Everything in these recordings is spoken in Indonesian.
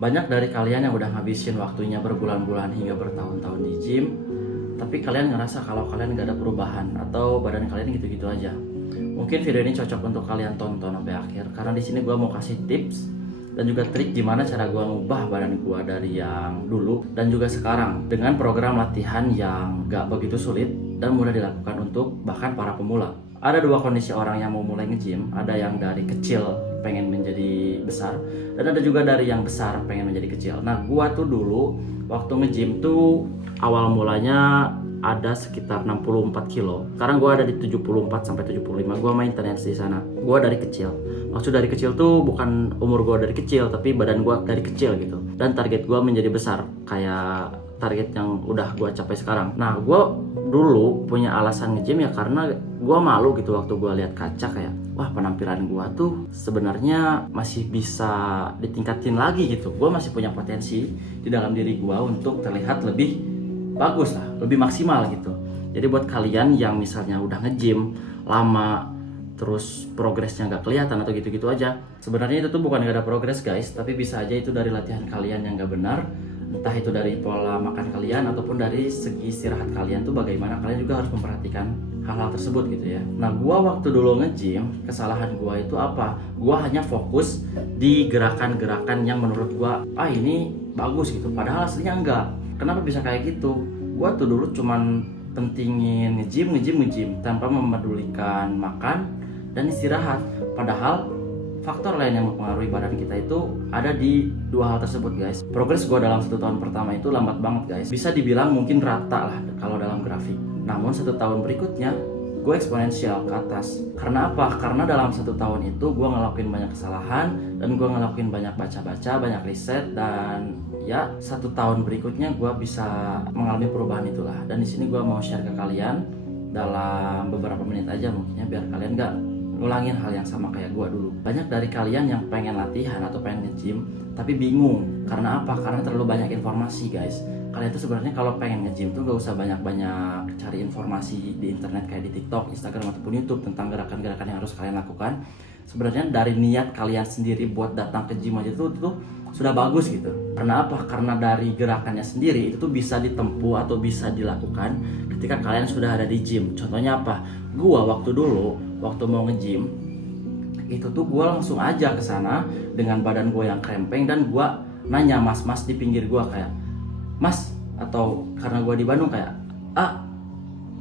Banyak dari kalian yang udah ngabisin waktunya berbulan-bulan hingga bertahun-tahun di gym, tapi kalian ngerasa kalau kalian gak ada perubahan atau badan kalian gitu-gitu aja. Mungkin video ini cocok untuk kalian tonton sampai akhir, karena di sini gue mau kasih tips dan juga trik gimana cara gue ngubah badan gue dari yang dulu dan juga sekarang dengan program latihan yang gak begitu sulit dan mudah dilakukan untuk bahkan para pemula. Ada dua kondisi orang yang mau mulai nge-gym, ada yang dari kecil pengen menjadi besar dan ada juga dari yang besar pengen menjadi kecil. Nah, gua tuh dulu waktu nge-gym tuh awal mulanya ada sekitar 64 kilo. Sekarang gua ada di 74 sampai 75. Gua maintenance di sana. Gua dari kecil. Maksud dari kecil tuh bukan umur gua dari kecil, tapi badan gua dari kecil gitu. Dan target gua menjadi besar kayak target yang udah gua capai sekarang. Nah, gua dulu punya alasan nge-gym ya karena gua malu gitu waktu gua lihat kaca kayak, wah penampilan gua tuh sebenarnya masih bisa ditingkatin lagi gitu. Gua masih punya potensi di dalam diri gua untuk terlihat lebih bagus lah, lebih maksimal gitu. Jadi buat kalian yang misalnya udah nge-gym lama terus progresnya nggak kelihatan atau gitu-gitu aja, sebenarnya itu tuh bukan nggak ada progres guys, tapi bisa aja itu dari latihan kalian yang nggak benar, entah itu dari pola makan kalian ataupun dari segi istirahat kalian tuh bagaimana. Kalian juga harus memperhatikan hal-hal tersebut gitu ya. Nah, gua waktu dulu nge-gym, kesalahan gua itu apa? Gua hanya fokus di gerakan-gerakan yang menurut gua ini bagus gitu, padahal aslinya enggak. Kenapa bisa kayak gitu? Gua tuh dulu cuman pentingin nge-gym tanpa memedulikan makan dan istirahat. Padahal faktor lain yang mempengaruhi badan kita itu ada di dua hal tersebut guys. Progres gue dalam 1 tahun pertama itu lambat banget guys. Bisa dibilang mungkin rata lah kalau dalam grafik. Namun 1 tahun berikutnya gue eksponensial ke atas. Karena apa? Karena dalam 1 tahun itu gue ngelakuin banyak kesalahan dan gue ngelakuin banyak baca-baca, banyak riset, dan ya 1 tahun berikutnya gue bisa mengalami perubahan itulah. Dan di sini gue mau share ke kalian dalam beberapa menit aja mungkinnya biar kalian gak ngulangin hal yang sama kayak gue dulu. Banyak dari kalian yang pengen latihan atau pengen nge-gym tapi bingung. Karena apa? Karena terlalu banyak informasi guys. Kalian tuh sebenarnya kalau pengen nge-gym tuh gak usah banyak-banyak cari informasi di internet kayak di TikTok, Instagram ataupun YouTube tentang gerakan-gerakan yang harus kalian lakukan. Sebenarnya dari niat kalian sendiri buat datang ke gym aja tuh sudah bagus gitu. Karena apa? Karena dari gerakannya sendiri itu tuh bisa ditempuh atau bisa dilakukan ketika kalian sudah ada di gym. Contohnya apa? Gua waktu mau nge-gym itu tuh gue langsung aja ke sana dengan badan gue yang krempeng dan gue nanya mas-mas di pinggir gue kayak, mas, atau karena gue di Bandung kayak,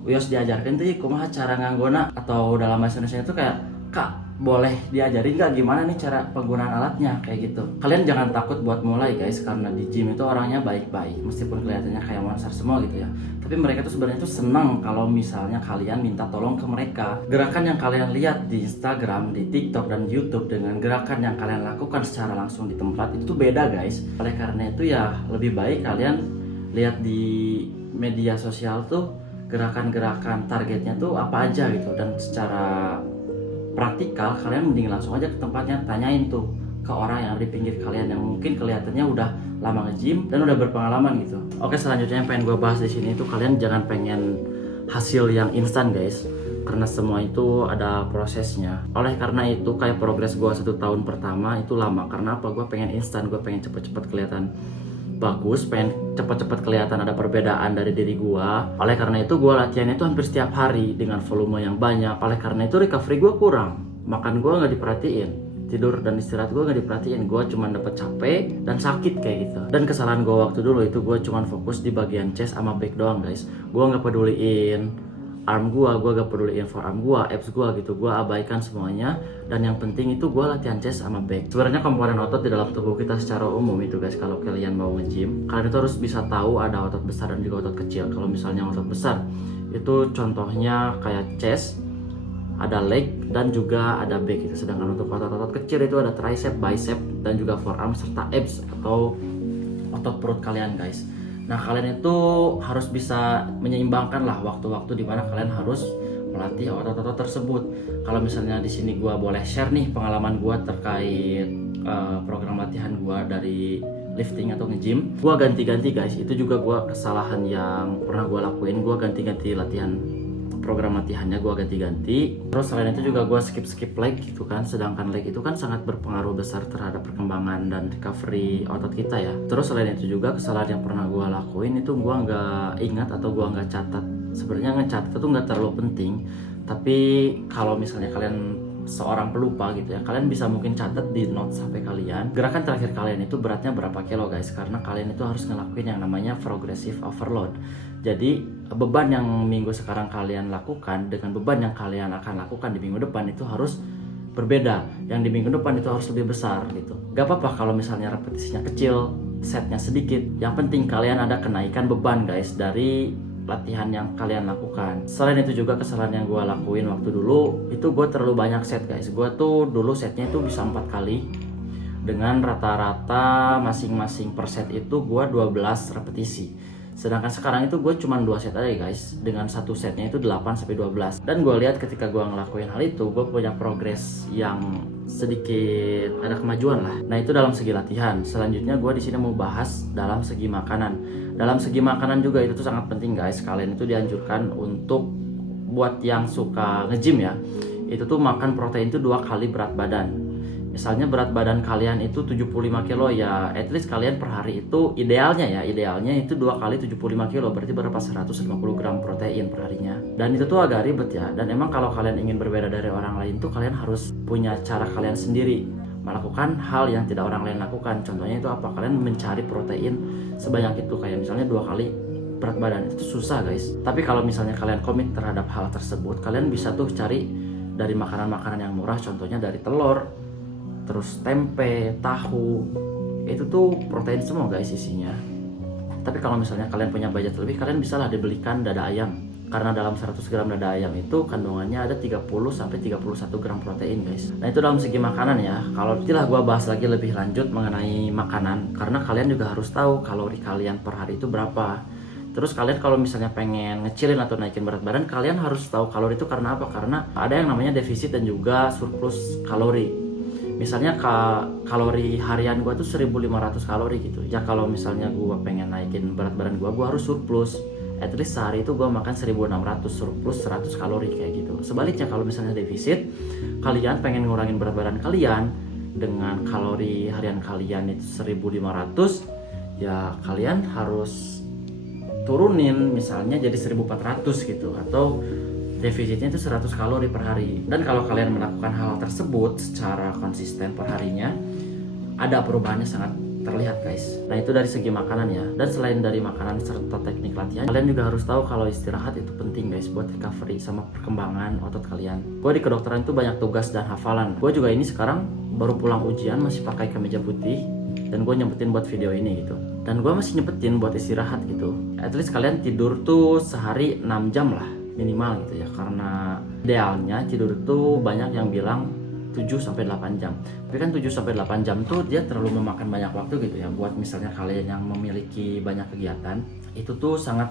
Wios diajarkan tuh kumaha cara nganggona, atau dalam bahasa Indonesia itu kayak, kak boleh diajarin gak gimana nih cara penggunaan alatnya kayak gitu. Kalian jangan takut buat mulai guys, karena di gym itu orangnya baik-baik meskipun kelihatannya kayak monster semua gitu ya, tapi mereka tuh sebenarnya tuh senang kalau misalnya kalian minta tolong ke mereka. Gerakan yang kalian lihat di Instagram, di TikTok dan YouTube dengan gerakan yang kalian lakukan secara langsung di tempat itu tuh beda guys. Oleh karena itu ya lebih baik kalian lihat di media sosial tuh gerakan-gerakan targetnya tuh apa aja gitu, dan secara praktikal kalian mending langsung aja ke tempatnya, tanyain tuh ke orang yang ada di pinggir kalian yang mungkin kelihatannya udah lama nge-gym dan udah berpengalaman gitu. Oke, selanjutnya yang pengen gue bahas di sini itu kalian jangan pengen hasil yang instan guys, karena semua itu ada prosesnya. Oleh karena itu kayak progres gue 1 tahun pertama itu lama. Karena apa? Gue pengen instan, gue pengen cepet-cepet kelihatan bagus, pengen cepet-cepet kelihatan ada perbedaan dari diri gua. Oleh karena itu gua latihannya itu hampir setiap hari dengan volume yang banyak. Oleh karena itu recovery gua kurang, makan gua nggak diperhatiin, tidur dan istirahat gua nggak diperhatiin. Gua cuma dapet capek dan sakit kayak gitu. Dan kesalahan gua waktu dulu itu gua cuma fokus di bagian chest sama back doang guys. Gua nggak peduliin arm gua gak peduliin forearm gua, abs gua gitu, gua abaikan semuanya. Dan yang penting itu gua latihan chest sama back. Sebenarnya komponen otot di dalam tubuh kita secara umum itu guys, kalau kalian mau nge-gym, kalian itu harus bisa tahu ada otot besar dan juga otot kecil. Kalau misalnya otot besar itu contohnya kayak chest, ada leg dan juga ada back gitu. Sedangkan untuk otot-otot kecil itu ada tricep, bicep dan juga forearm serta abs atau otot perut kalian guys. Nah, kalian itu harus bisa menyeimbangkan lah waktu-waktu di mana kalian harus melatih otot-otot tersebut. Kalau misalnya di sini gue boleh share nih pengalaman gue terkait program latihan gue dari lifting atau nge-gym. Gue ganti-ganti guys, itu juga gue kesalahan yang pernah gue lakuin. Gue ganti-ganti latihan program latihannya gue ganti-ganti. Terus selain itu juga gue skip leg gitu kan, sedangkan leg itu kan sangat berpengaruh besar terhadap perkembangan dan recovery otot kita ya. Terus selain itu juga kesalahan yang pernah gue lakuin itu gue nggak ingat atau gue nggak catat. Sebenarnya ngecatat itu nggak terlalu penting, tapi kalau misalnya kalian seorang pelupa gitu ya, kalian bisa mungkin catat di notes HP kalian gerakan terakhir kalian itu beratnya berapa kilo guys, karena kalian itu harus ngelakuin yang namanya progressive overload. Jadi beban yang minggu sekarang kalian lakukan dengan beban yang kalian akan lakukan di minggu depan itu harus berbeda. Yang di minggu depan itu harus lebih besar gitu. Gak apa-apa kalau misalnya repetisinya kecil, setnya sedikit, yang penting kalian ada kenaikan beban guys dari latihan yang kalian lakukan. Selain itu juga kesalahan yang gue lakuin waktu dulu itu gue terlalu banyak set guys. Gue tuh dulu setnya itu bisa 4 kali dengan rata-rata masing-masing per set itu gue 12 repetisi. Sedangkan sekarang itu gue cuma 2 set aja guys, dengan satu setnya itu 8-12. Dan gue lihat ketika gue ngelakuin hal itu, gue punya progres yang sedikit ada kemajuan lah. Nah itu dalam segi latihan. Selanjutnya gue di sini mau bahas dalam segi makanan. Dalam segi makanan juga itu tuh sangat penting guys. Kalian itu dianjurkan untuk buat yang suka nge-gym ya, itu tuh makan protein itu 2 kali berat badan. Misalnya berat badan kalian itu 75 kilo ya, at least kalian per hari itu idealnya itu 2 kali 75 kilo, berarti berapa 150 gram protein per harinya. Dan itu tuh agak ribet ya, dan emang kalau kalian ingin berbeda dari orang lain tuh kalian harus punya cara kalian sendiri melakukan hal yang tidak orang lain lakukan. Contohnya itu apa? Kalian mencari protein sebanyak itu, kayak misalnya 2 kali berat badan, itu susah guys. Tapi kalau misalnya kalian komit terhadap hal tersebut, kalian bisa tuh cari dari makanan-makanan yang murah, contohnya dari telur, terus tempe, tahu, itu tuh protein semua guys isinya. Tapi kalau misalnya kalian punya budget lebih, kalian bisa lah dibelikan dada ayam. Karena dalam 100 gram dada ayam itu kandungannya ada 30-31 gram protein guys. Nah itu dalam segi makanan ya. Kalau nantilah gue bahas lagi lebih lanjut mengenai makanan, karena kalian juga harus tahu kalori kalian per hari itu berapa. Terus kalian kalau misalnya pengen ngecilin atau naikin berat badan, kalian harus tahu kalori itu karena apa? Karena ada yang namanya defisit dan juga surplus kalori. Misalnya kalori harian gue tuh 1500 kalori gitu. Ya kalau misalnya gue pengen naikin berat badan gue harus surplus. At least sehari itu gue makan 1600, surplus 100 kalori kayak gitu. Sebaliknya kalau misalnya defisit, kalian pengen ngurangin berat badan kalian dengan kalori harian kalian itu 1500, ya kalian harus turunin misalnya jadi 1400 gitu, atau defisitnya itu 100 kalori per hari. Dan kalau kalian melakukan hal tersebut secara konsisten per harinya, ada perubahannya sangat terlihat guys. Nah itu dari segi makanan ya. Dan selain dari makanan serta teknik latihan, kalian juga harus tahu kalau istirahat itu penting guys buat recovery sama perkembangan otot kalian. Gue di kedokteran itu banyak tugas dan hafalan. Gue juga ini sekarang baru pulang ujian masih pakai kemeja putih, dan gue nyempetin buat video ini gitu. Dan gue masih nyempetin buat istirahat gitu. At least kalian tidur tuh sehari 6 jam lah minimal gitu ya, karena idealnya tidur itu banyak yang bilang 7-8 jam. Tapi kan 7-8 jam tuh dia terlalu memakan banyak waktu gitu ya. Buat misalnya kalian yang memiliki banyak kegiatan, itu tuh sangat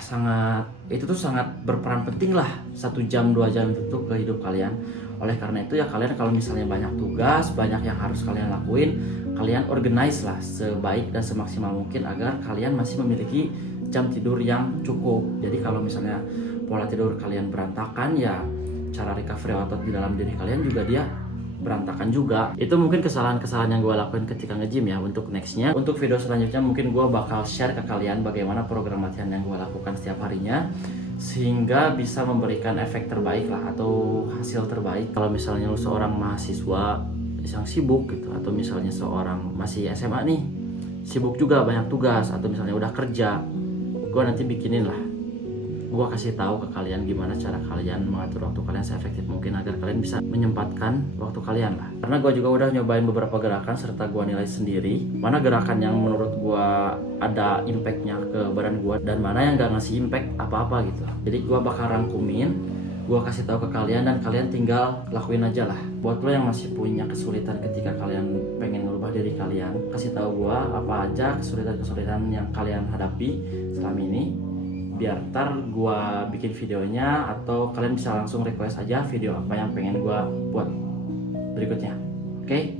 sangat berperan penting lah 1 jam 2 jam itu ke hidup kalian. Oleh karena itu ya kalian kalau misalnya banyak tugas, banyak yang harus kalian lakuin, kalian organize lah sebaik dan semaksimal mungkin agar kalian masih memiliki jam tidur yang cukup. Jadi kalau misalnya pola tidur kalian berantakan, ya cara recovery otot di dalam diri kalian juga dia berantakan juga. Itu mungkin kesalahan-kesalahan yang gue lakuin ketika nge-gym ya. Untuk nextnya, untuk video selanjutnya mungkin gue bakal share ke kalian bagaimana program latihan yang gue lakukan setiap harinya, sehingga bisa memberikan efek terbaik lah atau hasil terbaik. Kalau misalnya lu seorang mahasiswa yang sibuk gitu, atau misalnya seorang masih SMA nih, sibuk juga banyak tugas, atau misalnya udah kerja, gue nanti bikinin lah, gue kasih tahu ke kalian gimana cara kalian mengatur waktu kalian seefektif mungkin agar kalian bisa menyempatkan waktu kalian lah. Karena gue juga udah nyobain beberapa gerakan serta gue nilai sendiri mana gerakan yang menurut gue ada impactnya ke badan gue dan mana yang gak ngasih impact apa-apa gitu. Jadi gue bakal rangkumin, gue kasih tahu ke kalian, dan kalian tinggal lakuin aja lah. Buat lo yang masih punya kesulitan ketika kalian pengen merubah diri kalian, kasih tahu gue apa aja kesulitan-kesulitan yang kalian hadapi selama ini, biar ntar gue bikin videonya, atau kalian bisa langsung request aja video apa yang pengen gue buat berikutnya. Oke?